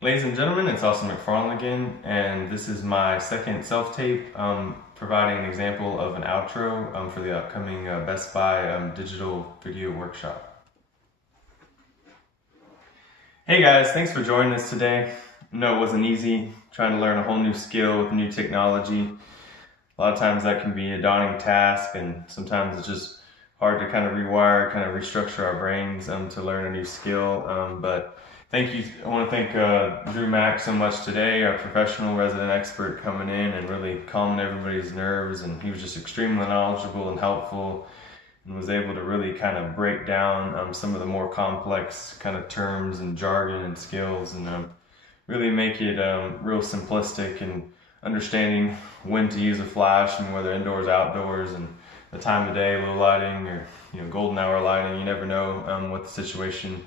Ladies and gentlemen, it's Austin McFarland again, and this is my second self-tape providing an example of an outro for the upcoming Best Buy digital video workshop. Hey guys, thanks for joining us today. No, it wasn't easy trying to learn a whole new skill with new technology. A lot of times that can be a daunting task, and sometimes it's just hard to kind of rewire, kind of restructure our brains to learn a new skill. But thank you. I want to thank Drew Mack so much today, our professional resident expert coming in and really calming everybody's nerves. And he was just extremely knowledgeable and helpful and was able to really kind of break down some of the more complex kind of terms and jargon and skills and really make it real simplistic and understanding when to use a flash and whether indoors, outdoors, and the time of day, low lighting or golden hour lighting. You never know what the situation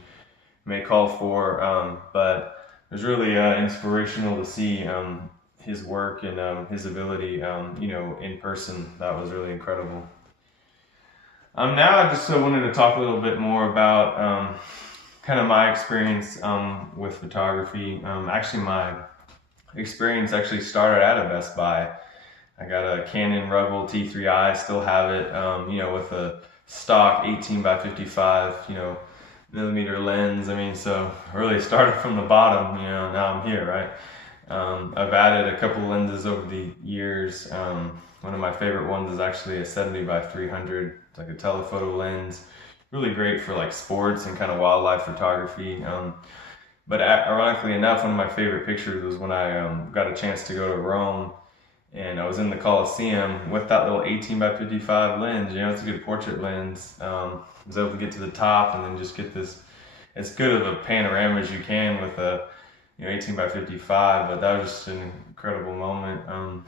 may call for, but it was really inspirational to see his work and his ability, in person. That was really incredible. Now I just wanted to talk a little bit more about kind of my experience with photography. Actually, my experience actually started at a Best Buy. I got a Canon Rebel T3i, still have it, with a stock 18 by 55, millimeter lens. So I really started from the bottom, now I'm here, right? I've added a couple lenses over the years. One of my favorite ones is actually a 70 by 300. It's like a telephoto lens. Really great for like sports and kind of wildlife photography. But ironically enough, one of my favorite pictures was when I got a chance to go to Rome and I was in the Colosseum with that little 18 by 55 lens. It's a good portrait lens. I was able to get to the top and then just get this, as good of a panorama as you can with a 18 by 55, but that was just an incredible moment.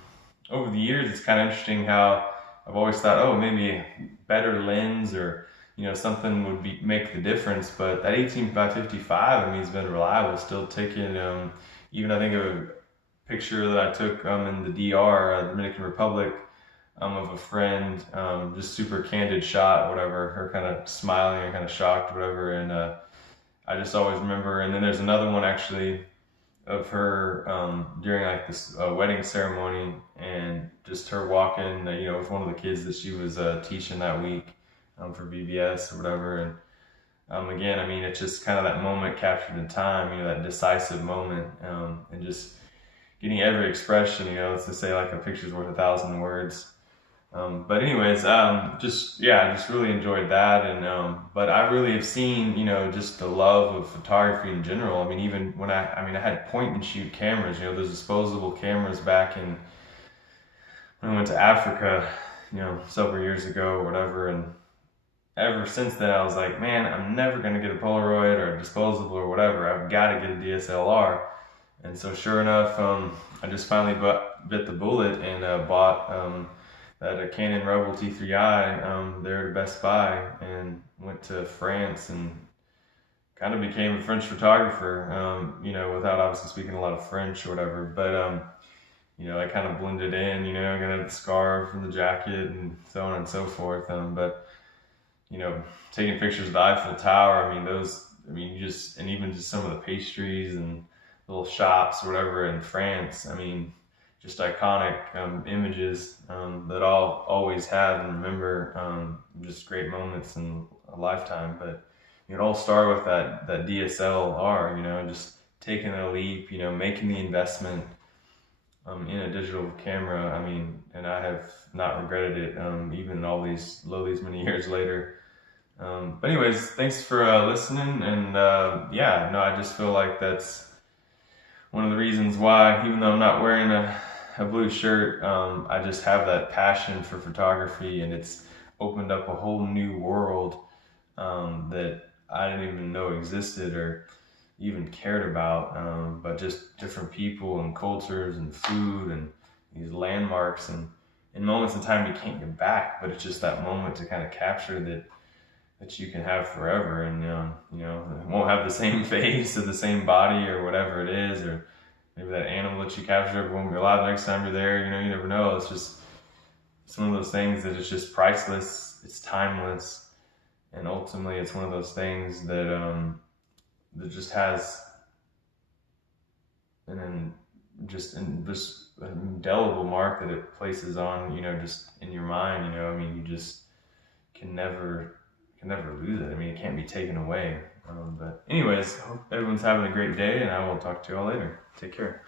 Over the years, it's kind of interesting how I've always thought, oh, maybe a better lens or something would make the difference, but that 18 by 55, it's been reliable. Still taking, even I think of a picture that I took in the DR, Dominican Republic, of a friend, just super candid shot, whatever, her kind of smiling and kind of shocked, whatever, and I just always remember. And then there's another one actually of her during like this wedding ceremony, and just her walking, with one of the kids that she was teaching that week for VBS or whatever. And again, it's just kind of that moment captured in time, that decisive moment, and just getting every expression. It's to say like a picture's worth 1,000 words. But anyways, just really enjoyed that, and but I really have seen, just the love of photography in general. Even when I had point and shoot cameras, those disposable cameras back in when I went to Africa, several years ago or whatever, and ever since then I was like, man, I'm never gonna get a Polaroid or a disposable or whatever. I've got to get a DSLR, and so sure enough, I just finally bit the bullet and bought. At a Canon Rebel T3i there at Best Buy, and went to France and kind of became a French photographer, without obviously speaking a lot of French or whatever. But, I kind of blended in, I got the scarf and the jacket and so on and so forth. But, taking pictures of the Eiffel Tower, and even just some of the pastries and little shops or whatever in France, just iconic images that I'll always have and remember, just great moments in a lifetime. But it all started with that DSLR, just taking a leap, making the investment in a digital camera. And I have not regretted it, even all these many years later. But anyways, thanks for listening. And I just feel like that's one of the reasons why, even though I'm not wearing a blue shirt, I just have that passion for photography, and it's opened up a whole new world that I didn't even know existed or even cared about, but just different people and cultures and food and these landmarks and in moments in time you can't get back, but it's just that moment to kind of capture that you can have forever. And it won't have the same face or the same body or whatever it is, or maybe that animal that you captured won't be alive next time you're there. You never know. It's one of those things that it's just priceless. It's timeless, and ultimately, it's one of those things that that just has and then just indelible mark that it places on, just in your mind. I mean, you just can never lose it. I mean, it can't be taken away. But anyways, I hope everyone's having a great day, and I will talk to you all later. Take care.